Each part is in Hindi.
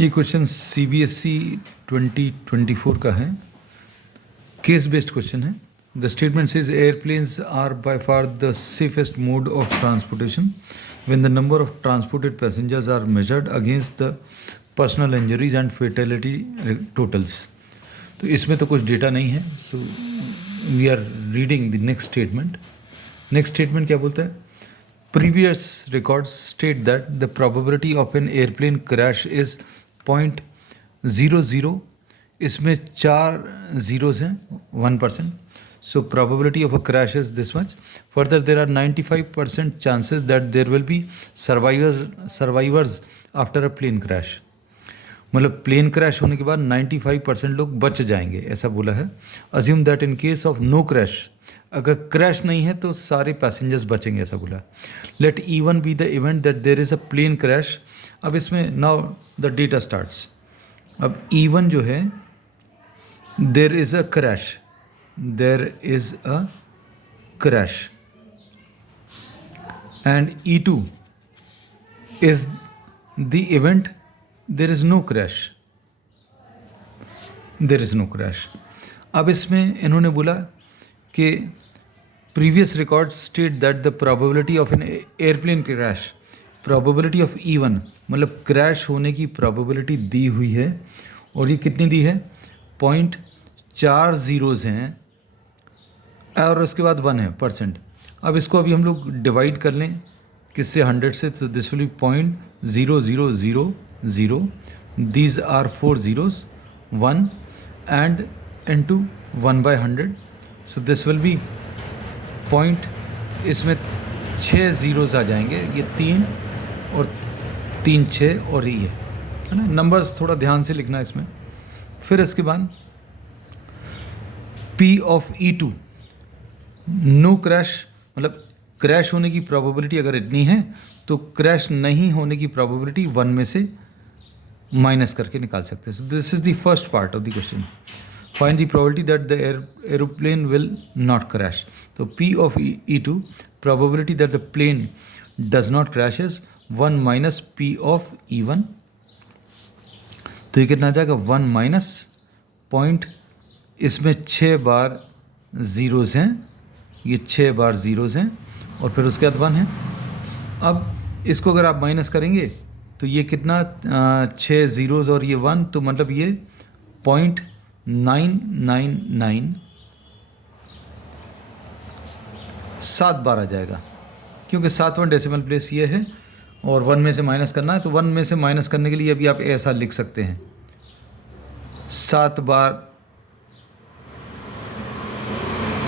ये क्वेश्चन CBSE 2024 का है, केस बेस्ड क्वेश्चन है. The statement says airplanes are by far the safest mode of transportation when the number of transported passengers are measured against the personal injuries and fatality totals. तो इसमें तो कुछ डेटा नहीं है, so we are reading the next statement. Next statement क्या बोलता है? Previous records state that the probability of an airplane crash is 0.00. इसमें 4 zeros हैं, 1%. So probability of a crash is this much. Further, there are 95% chances that there will be survivors after a plane crash. मतलब प्लेन क्रैश होने के बाद 95% लोग बच जाएंगे, ऐसा बोला है. Assume that in case of no crash, अगर क्रैश नहीं है तो सारे पैसेंजर्स बचेंगे, ऐसा बोला. Let E1 be the event that there is a plane crash. अब इसमें नाउ द डेटा स्टार्ट्स. अब E1 जो है, देर is a crash, there is a crash, and E2 is the event there is no crash, there is no crash. अब इसमें इन्होंने बोला कि previous records state that the probability of an airplane crash, probability of E1 मतलब क्रैश होने की probability दी हुई है, और ये कितनी दी है? 0.4 zeros हैं और उसके बाद 1 है %. अब इसको अभी हम लोग डिवाइड कर लें किससे? 100 से. तो this will B 0.0000. These are 4 zeros, 1 and into 1 by 100. So this will be point. इसमें 6 zeros आ जाएंगे, ये 3 और 3 6 और ये है ना. नंबर्स थोड़ा ध्यान से लिखना इसमें. फिर इसके बाद P of E2, no crash मतलब क्रैश होने की प्रोबेबिलिटी अगर इतनी है तो क्रैश नहीं होने की प्रोबेबिलिटी 1 में से माइनस करके निकाल सकते हैं. So this is the first part of the question. Find the probability that the aeroplane will not crash. तो P of E2, probability that the plane does not crash is 1 minus P of E1. तो ये कितना आ जाएगा? 1 माइनस पॉइंट, इसमें 6 बार ज़ीरोज़ हैं, ये 6 बार ज़ीरोज़ हैं, और फिर उसके बाद 1 है. अब इसको अगर आप माइनस करेंगे तो ये कितना? 6 ज़ीरोज़ और ये 1, तो मतलब ये 0.999 7 बार आ जाएगा, क्योंकि 7वां डेसिमल प्लेस ये है और 1 में से माइनस करना है. तो 1 में से माइनस करने के लिए अभी आप ऐसा लिख सकते हैं, 7 बार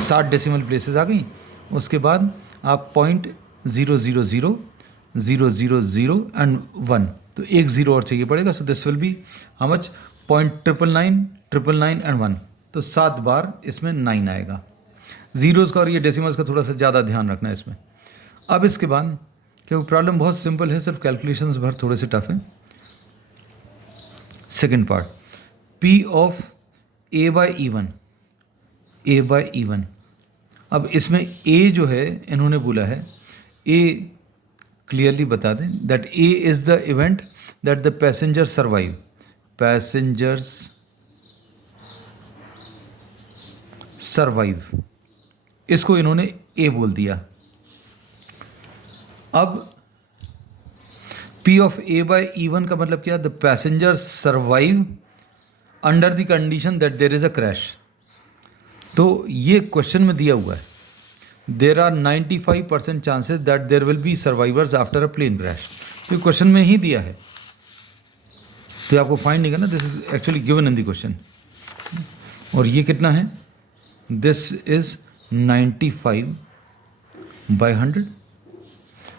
7 डेसिमल प्लेसेस आ गई. उसके बाद आप 0.00000 एंड 1, तो एक ज़ीरो और चाहिए पड़ेगा. सो this will B how much? 0.999 and 1, तो 7 बार इसमें 9 आएगा. ज़ीरोज़ का और ये डेसिमल्स का थोड़ा सा ज़्यादा ध्यान रखना है इसमें. अब इसके बाद क्योंकि प्रॉब्लम बहुत सिंपल है, सिर्फ कैलकुलेशंस भर थोड़े से टफ हैं. Second part, P of A by E1, A by E1. अब इसमें A जो है इन्होंने बोला है, A क्लियरली बता दें that A is the event that the passenger survive, passengers survive, इसको इन्होंने A बोल दिया. अब P of A by E1 का मतलब क्या? The passenger survive under the condition that there is a crash. तो ये क्वेश्चन में दिया हुआ है, there are 95% chances that there will be survivors after a plane crash. तो ये क्वेश्चन में ही दिया है, तो आपको फाइंड नहीं करना. This is actually given in the question. और ये कितना है? This is 95 by 100.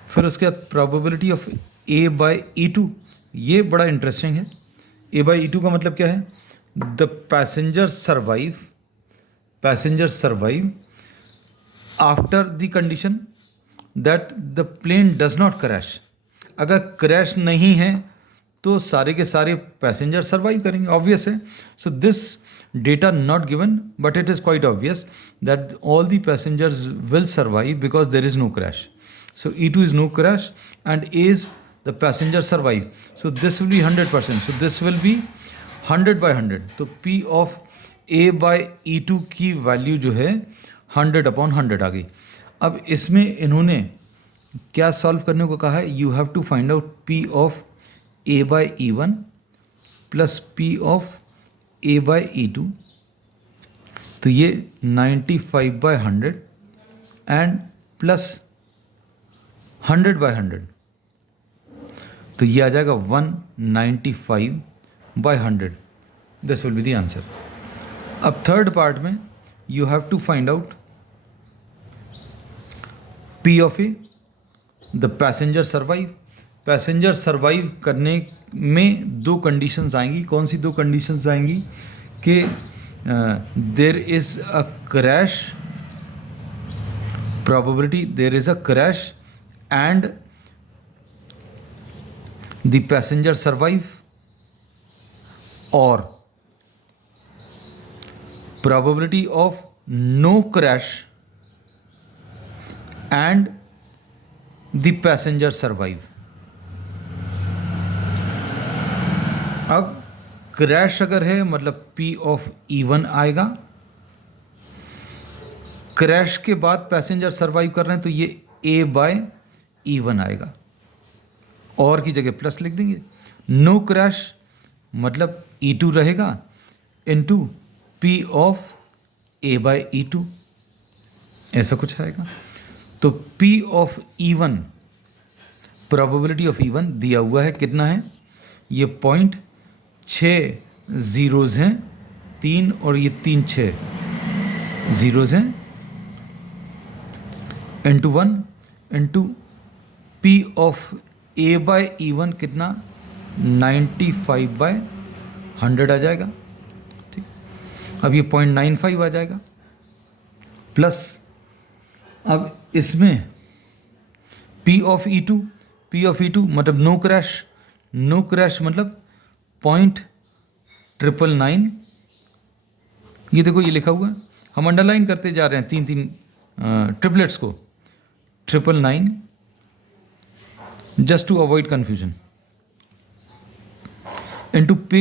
फिर उसके बाद probability of A by E2, ये बड़ा इंटरेस्टिंग है. A बाई E2 का मतलब क्या है? The passenger survive, passenger survive after the condition that the plane does not crash. अगर क्रैश नहीं है तो सारे के सारे पैसेंजर सर्वाइव करेंगे, ऑब्वियस है. So this data not given, but it is quite obvious that all the passengers will survive because there is no crash. So E2 is no crash and A is the passenger survive, so this will be 100%, so this will be 100/100। तो P ऑफ A/E2 की वैल्यू जो है 100/100 आ गई। अब इसमें इन्होंने क्या सॉल्व करने को कहा है, you have to find out P of A/E1 plus P of A/E2। तो ये 95/100 एंड प्लस 100/100, तो ये आ जाएगा 195/100। This will be the answer. अब थर्ड पार्ट में you have to find out P of A, the passenger survive. Passenger survive करने में दो कंडीशंस आएंगी। कौन सी दो कंडीशंस आएंगी कि there is a crash, probability there is a crash and the passenger survive, or probability of no crash and the passenger survive। अब क्रैश अगर है मतलब P ऑफ E1 आएगा, क्रैश के बाद पैसेंजर सर्वाइव कर रहे हैं तो ये A/E1 आएगा, और की जगह प्लस लिख देंगे। नो क्रैश मतलब E2 रहेगा इनटू P ऑफ A/E2, ऐसा कुछ आएगा। तो P of E1, probability of E1 दिया हुआ है, कितना है, ये 0.6 जीरोज़ हैं, 3 और ये 3 6 जीरोज़ हैं, into 1 into P of A/E1 कितना 95/100 आ जाएगा। ठीक, अब ये 0.95 आ जाएगा प्लस, अब इसमें P of E2, P of E2 मतलब नो क्रैश, नो क्रैश मतलब 0.999। ये देखो ये लिखा हुआ है, हम अंडरलाइन करते जा रहे हैं तीन तीन ट्रिपलेट्स को, 999 just to avoid confusion, into P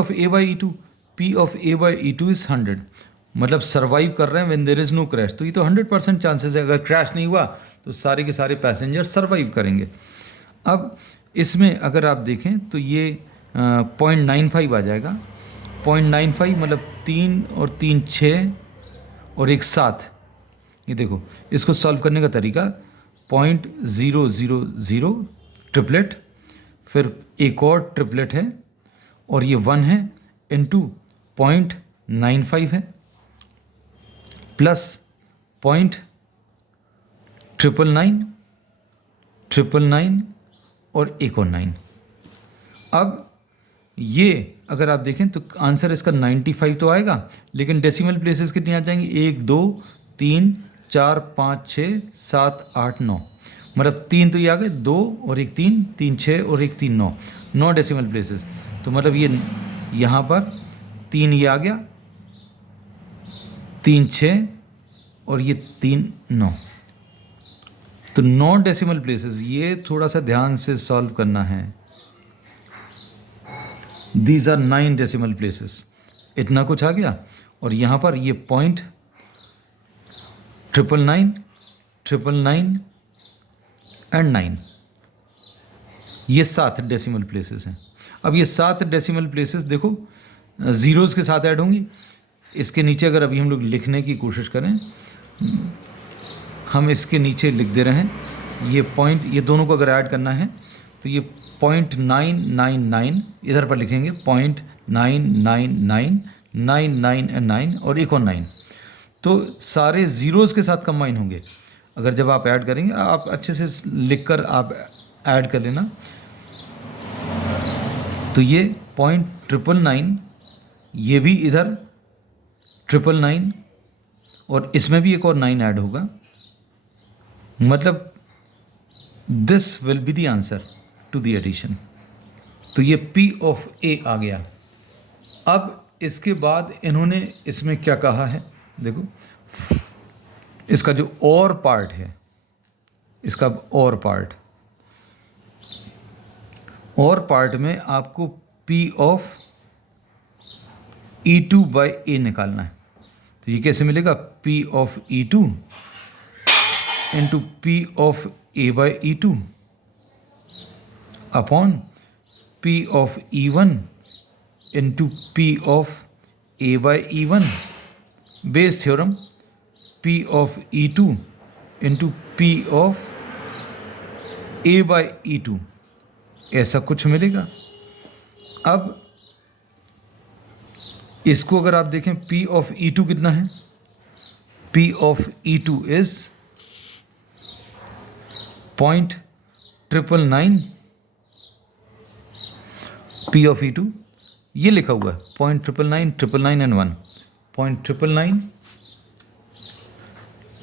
of A/E2, P of A/E2 is 100, मतलब सर्वाइव कर रहे हैं when there is no crash, तो ये तो 100% चांसेस है, अगर क्रैश नहीं हुआ तो सारे के सारे पैसेंजर सर्वाइव करेंगे। अब इसमें अगर आप देखें तो ये 0.95 आ जाएगा, 0.95 मतलब 3 और 3 6 और एक 7। ये देखो इसको सॉल्व करने का तरीका 0.000 ट्रिपलेट, फिर एक और ट्रिपलेट है और ये 1 है, इनटू 0.95 है प्लस 0.999 और एक और 9। अब ये अगर आप देखें तो आंसर इसका 95 तो आएगा, लेकिन डेसिमल प्लेसेस कितनी आ जाएंगी, 1 2 3 4 5 6 7 8 9, मतलब 3 तो ये आ गए, 2 और एक 3, 3 6 और एक 3 9, 9 डेसिमल प्लेसेस। तो मतलब ये यहाँ पर 3 ये आ गया, 3 6 और ये 3 9, तो 9 डेसिमल प्लेसेस। ये थोड़ा सा ध्यान से सॉल्व करना है। दीज आर 9 डेसिमल प्लेसेस, इतना कुछ आ गया। और यहाँ पर ये 0.999 एंड 9, ये 7 डेसिमल प्लेसेस हैं। अब ये 7 डेसिमल प्लेसेस देखो ज़ीरोज़ के साथ ऐड होंगी। इसके नीचे अगर अभी हम लोग लिखने की कोशिश करें, हम इसके नीचे लिख दे रहे हैं ये पॉइंट, ये दोनों को अगर ऐड करना है तो ये 0.999 इधर पर लिखेंगे, 0.999 99 एंड 9 और एक और 9, तो सारे ज़ीरोज़ के साथ कंबाइन होंगे। अगर जब आप ऐड करेंगे, आप अच्छे से लिखकर आप ऐड कर लेना, तो ये 0.999, ये भी इधर 999 और इसमें भी एक और 9 ऐड होगा, मतलब this will be the answer to the addition. तो ये P ऑफ A आ गया। अब इसके बाद इन्होंने इसमें क्या कहा है, देखो इसका जो और पार्ट है, इसका और पार्ट और पार्ट में आपको P ऑफ E2 बाई ए निकालना है। तो ये कैसे मिलेगा? P of E2 into P of A by E2 upon P of E1 into P of A by E1 Bayes theorem P of E2 into P of A by E2, ऐसा कुछ मिलेगा। अब इसको अगर आप देखें P ऑफ E2 कितना है? P of E2 is 0.999। P of E2 ये लिखा हुआ है 0.999, 999 एंड 1, 0.999,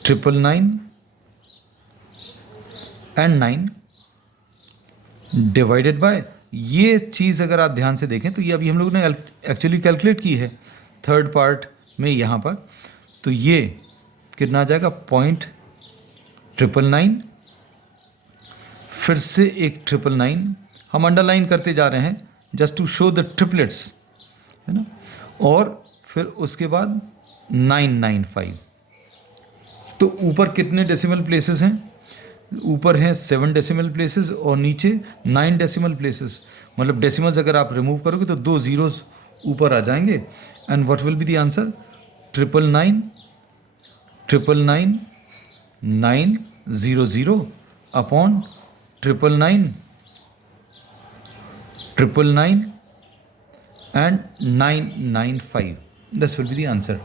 999 एंड 9 डिवाइडेड बाय, ये चीज़ अगर आप ध्यान से देखें तो ये अभी हम लोग ने एक्चुअली कैलकुलेट की है थर्ड पार्ट में यहाँ पर। तो ये कितना आ जाएगा? 0.999, फिर से एक 999, हम अंडरलाइन करते जा रहे हैं just to show the triplets, है ना, और फिर उसके बाद 995। तो ऊपर कितने डेसिमल प्लेसेस हैं? ऊपर हैं 7 डेसिमल प्लेसेस और नीचे 9 डेसिमल प्लेसेस। मतलब डेसिमल्स अगर आप रिमूव करोगे तो 2 जीरोस ऊपर आ जाएंगे। And what will be the answer? 999, 999, 900 upon 999, 999 and 995। This will be the answer.